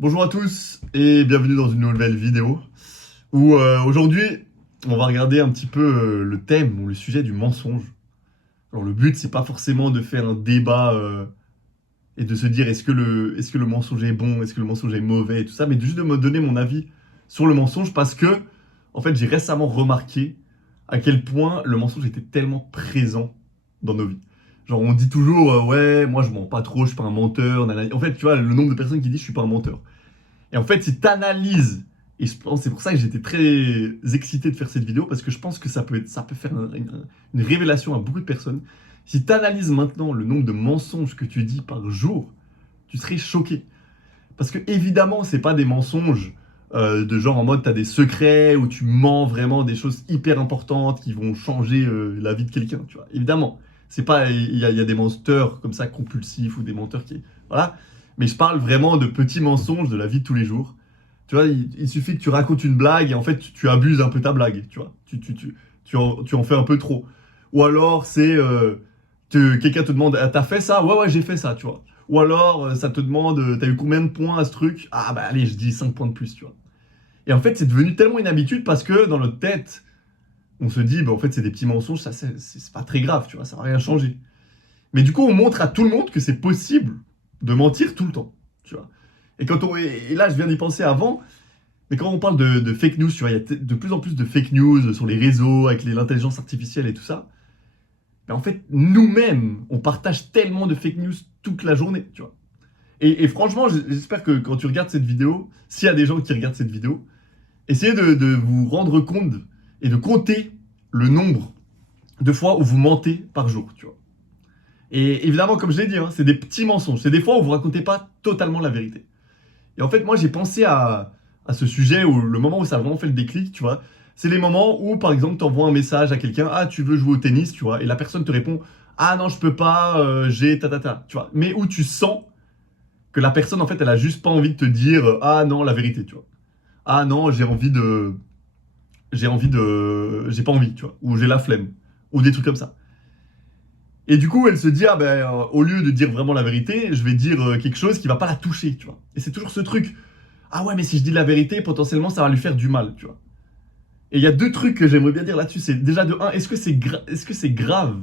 Bonjour à tous et bienvenue dans une nouvelle vidéo où aujourd'hui on va regarder un petit peu le thème ou le sujet du mensonge. Alors le but c'est pas forcément de faire un débat et de se dire est-ce que le mensonge est bon, est-ce que le mensonge est mauvais et tout ça, mais juste de me donner mon avis sur le mensonge parce que en fait j'ai récemment remarqué à quel point le mensonge était tellement présent dans nos vies. Genre on dit toujours ouais moi je mens pas trop, je suis pas un menteur. Nanana. En fait tu vois le nombre de personnes qui disent je suis pas un menteur. Et en fait, si tu analyses, et je pense c'est pour ça que j'étais très excité de faire cette vidéo, parce que je pense que ça peut faire une révélation à beaucoup de personnes. Si tu analyses maintenant le nombre de mensonges que tu dis par jour, tu serais choqué. Parce que évidemment, c'est pas des mensonges de genre en mode tu as des secrets où tu mens vraiment des choses hyper importantes qui vont changer la vie de quelqu'un, tu vois. Évidemment, c'est pas il y a des menteurs comme ça compulsifs ou des menteurs qui voilà, mais je parle vraiment de petits mensonges de la vie de tous les jours. Tu vois, il suffit que tu racontes une blague et en fait tu abuses un peu ta blague, tu vois. Tu en fais un peu trop. Ou alors c'est que quelqu'un te demande ah, t'as fait ça? Ouais ouais, j'ai fait ça, tu vois. Ou alors, ça te demande, t'as eu combien de points à ce truc? Ah bah allez, je dis 5 points de plus, tu vois. Et en fait, c'est devenu tellement une habitude parce que dans notre tête, on se dit, bah en fait, c'est des petits mensonges, ça c'est pas très grave, tu vois, ça va rien changer. Mais du coup, on montre à tout le monde que c'est possible de mentir tout le temps, tu vois. Et là, je viens d'y penser avant, mais quand on parle de fake news, tu vois, il y a de plus en plus de fake news sur les réseaux avec l'intelligence artificielle et tout ça. Mais en fait, nous-mêmes, on partage tellement de fake news toute la journée, tu vois. Et franchement, j'espère que quand tu regardes cette vidéo, s'il y a des gens qui regardent cette vidéo, essayez de vous rendre compte et de compter le nombre de fois où vous mentez par jour, tu vois. Et évidemment, comme je l'ai dit, hein, c'est des petits mensonges. C'est des fois où vous racontez pas totalement la vérité. Et en fait, moi, j'ai pensé à ce sujet où le moment où ça a vraiment fait le déclic, tu vois. C'est les moments où, par exemple, tu envoies un message à quelqu'un, ah, tu veux jouer au tennis, tu vois, et la personne te répond, ah non, je peux pas, j'ai ta, tu vois. Mais où tu sens que la personne, en fait, elle a juste pas envie de te dire ah non, la vérité, tu vois. Ah non, j'ai pas envie, tu vois. Ou j'ai la flemme. Ou des trucs comme ça. Et du coup, elle se dit, ah ben, au lieu de dire vraiment la vérité, je vais dire quelque chose qui va pas la toucher, tu vois. Et c'est toujours ce truc. Ah ouais, mais si je dis la vérité, potentiellement, ça va lui faire du mal, tu vois. Et il y a deux trucs que j'aimerais bien dire là-dessus. C'est déjà de un, est-ce que c'est grave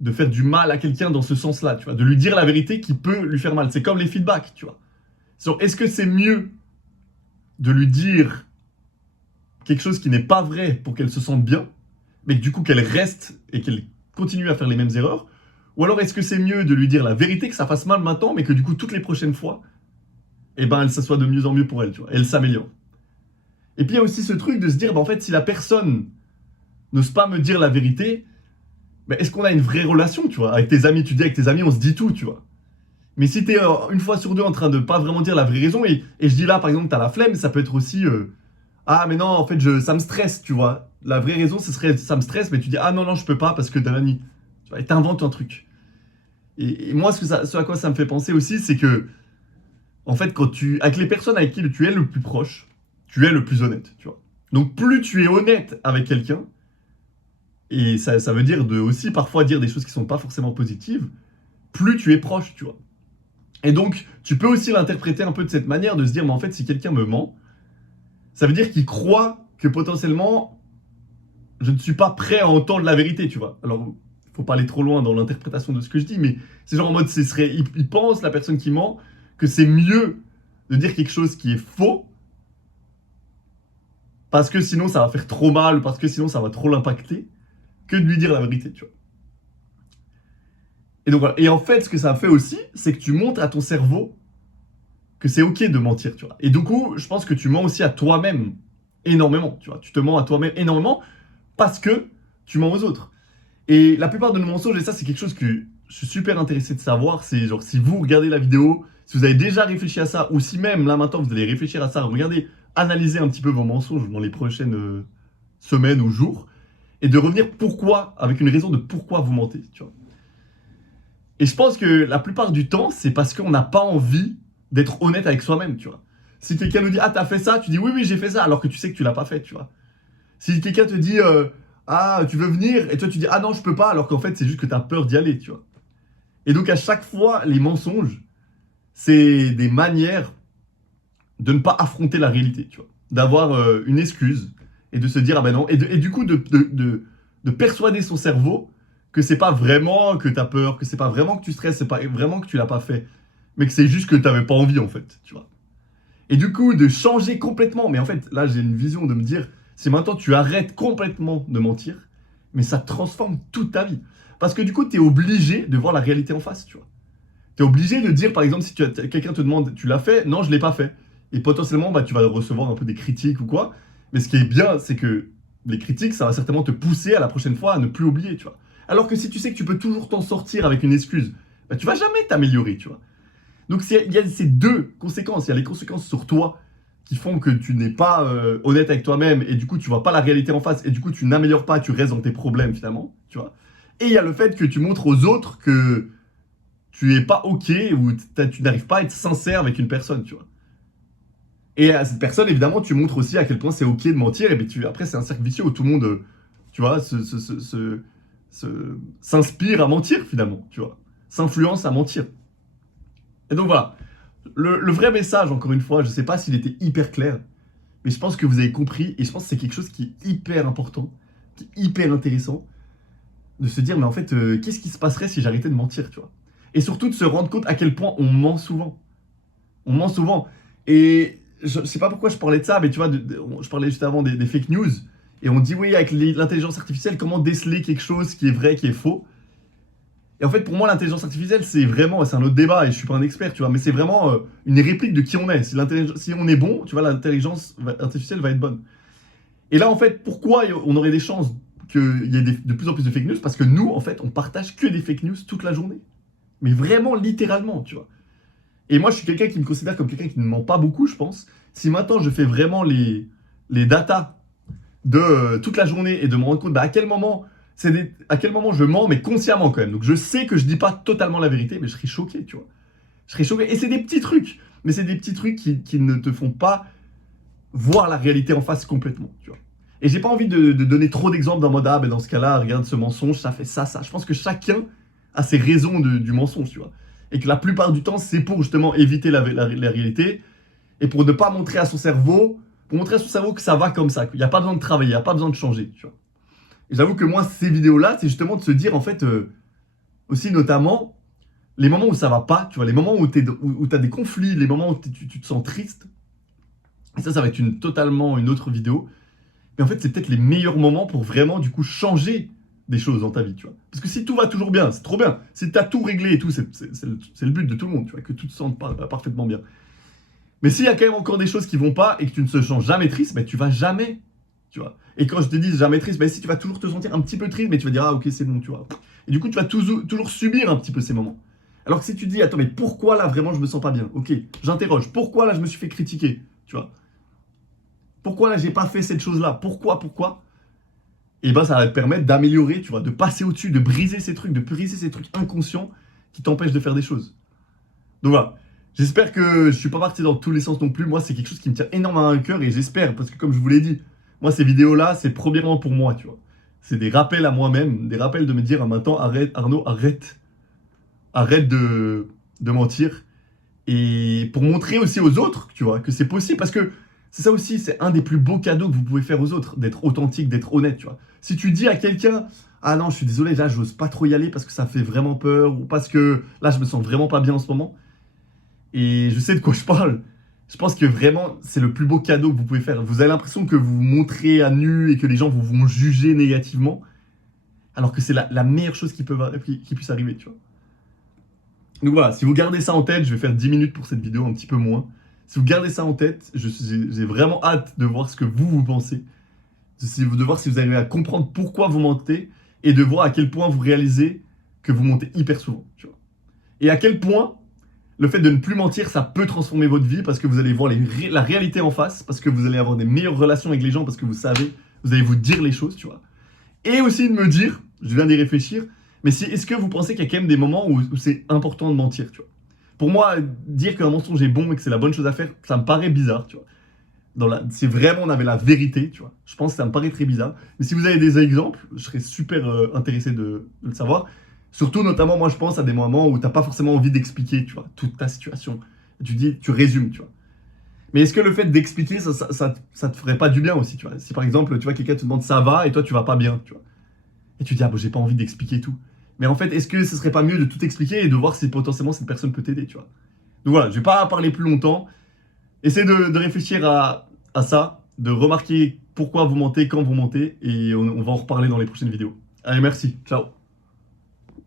de faire du mal à quelqu'un dans ce sens-là, tu vois, de lui dire la vérité qui peut lui faire mal. C'est comme les feedbacks, tu vois. Est-ce que c'est mieux de lui dire quelque chose qui n'est pas vrai pour qu'elle se sente bien, mais que du coup qu'elle reste et qu'elle continue à faire les mêmes erreurs? Ou alors est-ce que c'est mieux de lui dire la vérité, que ça fasse mal maintenant, mais que du coup toutes les prochaines fois, eh ben, ça soit de mieux en mieux pour elle, tu vois, elle s'améliore. Et puis il y a aussi ce truc de se dire, bah, en fait, si la personne n'ose pas me dire la vérité, bah, est-ce qu'on a une vraie relation, tu vois? Avec tes amis, tu dis avec tes amis, on se dit tout, tu vois. Mais si t'es une fois sur deux en train de pas vraiment dire la vraie raison, et je dis là, par exemple, t'as la flemme, ça peut être aussi ah, mais non, en fait, ça me stresse, tu vois. La vraie raison, ce serait ça me stresse, mais tu dis ah non, non, je peux pas parce que Danani. Tu vois, et t'inventes un truc. Et moi, ce à quoi ça me fait penser aussi, c'est que, en fait, avec les personnes avec qui tu es le plus proche, tu es le plus honnête, tu vois. Donc, plus tu es honnête avec quelqu'un, et ça veut dire de aussi parfois dire des choses qui sont pas forcément positives, plus tu es proche, tu vois. Et donc, tu peux aussi l'interpréter un peu de cette manière, de se dire, mais en fait, si quelqu'un me ment, ça veut dire qu'il croit que potentiellement, je ne suis pas prêt à entendre la vérité, tu vois. Alors, faut pas aller trop loin dans l'interprétation de ce que je dis, mais c'est genre en mode, il pense, la personne qui ment, que c'est mieux de dire quelque chose qui est faux, parce que sinon ça va faire trop mal, parce que sinon ça va trop l'impacter, que de lui dire la vérité, tu vois. Et donc voilà. Et en fait, ce que ça fait aussi, c'est que tu montres à ton cerveau que c'est ok de mentir, tu vois. Et du coup, je pense que tu mens aussi à toi-même énormément, tu vois. Tu te mens à toi-même énormément parce que tu mens aux autres. Et la plupart de nos mensonges, et ça c'est quelque chose que je suis super intéressé de savoir, c'est genre si vous regardez la vidéo, si vous avez déjà réfléchi à ça, ou si même là maintenant vous allez réfléchir à ça, regardez, analysez un petit peu vos mensonges dans les prochaines semaines ou jours, et de revenir pourquoi, avec une raison de pourquoi vous mentez, tu vois. Et je pense que la plupart du temps, c'est parce qu'on n'a pas envie d'être honnête avec soi-même, tu vois. Si quelqu'un nous dit ah t'as fait ça, tu dis oui oui j'ai fait ça, alors que tu sais que tu l'as pas fait, tu vois. Si quelqu'un te dit ah tu veux venir et toi tu dis ah non je peux pas, alors qu'en fait c'est juste que tu as peur d'y aller, tu vois. Et donc à chaque fois les mensonges, c'est des manières de ne pas affronter la réalité, tu vois. D'avoir une excuse et de se dire, ah ben non, et du coup de persuader son cerveau que c'est pas vraiment que t'as peur, que c'est pas vraiment que tu stresses, c'est pas vraiment que tu l'as pas fait, mais que c'est juste que t'avais pas envie en fait, tu vois. Et du coup, de changer complètement, mais en fait, là j'ai une vision de me dire, c'est maintenant tu arrêtes complètement de mentir, mais ça transforme toute ta vie. Parce que du coup, t'es obligé de voir la réalité en face, tu vois. T'es obligé de dire, par exemple, si quelqu'un te demande, tu l'as fait? Non, je l'ai pas fait. Et potentiellement, bah, tu vas recevoir un peu des critiques ou quoi. Mais ce qui est bien, c'est que les critiques, ça va certainement te pousser à la prochaine fois à ne plus oublier, tu vois. Alors que si tu sais que tu peux toujours t'en sortir avec une excuse, bah, tu vas jamais t'améliorer, tu vois. Donc il y a ces deux conséquences. Il y a les conséquences sur toi qui font que tu n'es pas honnête avec toi-même et du coup tu vois pas la réalité en face et du coup tu n'améliores pas, tu restes dans tes problèmes finalement, tu vois. Et il y a le fait que tu montres aux autres que tu es pas ok ou tu n'arrives pas à être sincère avec une personne, tu vois. Et à cette personne, évidemment, tu montres aussi à quel point c'est ok de mentir. Et puis après, c'est un cercle vicieux où tout le monde, tu vois, s'inspire à mentir finalement, tu vois. S'influence à mentir. Et donc voilà. Le vrai message, encore une fois, je sais pas s'il était hyper clair, mais je pense que vous avez compris. Et je pense que c'est quelque chose qui est hyper important, qui est hyper intéressant, de se dire, mais en fait, qu'est-ce qui se passerait si j'arrêtais de mentir, tu vois. Et surtout de se rendre compte à quel point on ment souvent. On ment souvent. Et je sais pas pourquoi je parlais de ça, mais tu vois, je parlais juste avant des fake news. Et on dit, oui, avec l'intelligence artificielle, comment déceler quelque chose qui est vrai, qui est faux. Et en fait, pour moi, l'intelligence artificielle, c'est vraiment, c'est un autre débat, et je suis pas un expert, tu vois, mais c'est vraiment une réplique de qui on est. Si on est bon, tu vois, l'intelligence artificielle va être bonne. Et là, en fait, pourquoi on aurait des chances qu'il y ait de plus en plus de fake news? Parce que nous, en fait, on partage que des fake news toute la journée. Mais vraiment, littéralement, tu vois. Et moi, je suis quelqu'un qui me considère comme quelqu'un qui ne ment pas beaucoup, je pense. Si maintenant je fais vraiment les datas de toute la journée et de me rendre compte bah, à quel moment je mens, mais consciemment quand même. Donc je sais que je dis pas totalement la vérité, mais je serais choqué, tu vois. Je serais choqué. Et c'est des petits trucs, mais c'est des petits trucs qui ne te font pas voir la réalité en face complètement, tu vois. Et j'ai pas envie de donner trop d'exemples dans mode ah, ben dans ce cas-là, regarde ce mensonge, ça fait ça, ça. Je pense que chacun a ses raisons du mensonge, tu vois. Et que la plupart du temps, c'est pour justement éviter la réalité et pour ne pas montrer à son cerveau, pour montrer à son cerveau que ça va comme ça, qu'il n'y a pas besoin de travailler, il n'y a pas besoin de changer, tu vois. Et j'avoue que moi, ces vidéos-là, c'est justement de se dire, en fait, aussi notamment, les moments où ça va pas, tu vois, les moments où tu as des conflits, les moments où tu te sens triste, et ça va être totalement une autre vidéo, mais en fait, c'est peut-être les meilleurs moments pour vraiment, du coup, changer des choses dans ta vie, tu vois. Parce que si tout va toujours bien, c'est trop bien. Si tu as tout réglé et tout, c'est le but de tout le monde, tu vois, que tout te sente parfaitement bien. Mais s'il y a quand même encore des choses qui vont pas et que tu ne te sens jamais triste, ben tu vas jamais, tu vois. Et quand je te dis jamais triste, ben si tu vas toujours te sentir un petit peu triste, mais tu vas dire ah ok c'est bon, tu vois. Et du coup tu vas toujours subir un petit peu ces moments. Alors que si tu te dis attends mais pourquoi là vraiment je me sens pas bien? Ok, j'interroge. Pourquoi là je me suis fait critiquer? Tu vois. Pourquoi là j'ai pas fait cette chose là? Pourquoi? Et ben ça va te permettre d'améliorer, tu vois, de passer au-dessus, de briser ces trucs, de briser ces trucs inconscients qui t'empêchent de faire des choses. Donc voilà. J'espère que je suis pas parti dans tous les sens non plus. Moi, c'est quelque chose qui me tient énormément à cœur et j'espère, parce que comme je vous l'ai dit, moi, ces vidéos-là, c'est premièrement pour moi, tu vois. C'est des rappels à moi-même, des rappels de me dire, ah, maintenant, arrête, Arnaud, arrête de mentir. Et pour montrer aussi aux autres, tu vois, que c'est possible, parce que c'est ça aussi, c'est un des plus beaux cadeaux que vous pouvez faire aux autres, d'être authentique, d'être honnête, tu vois. Si tu dis à quelqu'un, ah non, je suis désolé, là, j'ose pas trop y aller parce que ça me fait vraiment peur, ou parce que là, je me sens vraiment pas bien en ce moment, et je sais de quoi je parle. Je pense que vraiment, c'est le plus beau cadeau que vous pouvez faire. Vous avez l'impression que vous vous montrez à nu et que les gens vous vont juger négativement, alors que c'est la meilleure chose qui puisse arriver, tu vois. Donc voilà, si vous gardez ça en tête, je vais faire 10 minutes pour cette vidéo, un petit peu moins. Si vous gardez ça en tête, j'ai vraiment hâte de voir ce que vous pensez. De voir si vous arrivez à comprendre pourquoi vous mentez et de voir à quel point vous réalisez que vous mentez hyper souvent, tu vois. Et à quel point le fait de ne plus mentir, ça peut transformer votre vie parce que vous allez voir la réalité en face, parce que vous allez avoir des meilleures relations avec les gens, parce que vous savez, vous allez vous dire les choses, tu vois. Et aussi de me dire, je viens d'y réfléchir, mais est-ce que vous pensez qu'il y a quand même des moments où c'est important de mentir, tu vois. Pour moi, dire qu'un mensonge est bon et que c'est la bonne chose à faire, ça me paraît bizarre, tu vois. Si vraiment on avait la vérité, tu vois, je pense que ça me paraît très bizarre. Mais si vous avez des exemples, je serais super intéressé de le savoir. Surtout, notamment, moi, je pense à des moments où t'as pas forcément envie d'expliquer, tu vois, toute ta situation. Tu résumes, tu vois. Mais est-ce que le fait d'expliquer, ça te ferait pas du bien aussi, tu vois? Si par exemple, tu vois, quelqu'un te demande ça va et toi tu vas pas bien, tu vois. Et tu dis, ah bon, j'ai pas envie d'expliquer tout. Mais en fait, est-ce que ce serait pas mieux de tout expliquer et de voir si potentiellement cette personne peut t'aider, tu vois? Donc voilà, je vais pas parler plus longtemps. Essayez de réfléchir à ça, de remarquer pourquoi vous mentez, quand vous mentez, et on va en reparler dans les prochaines vidéos. Allez, merci, ciao.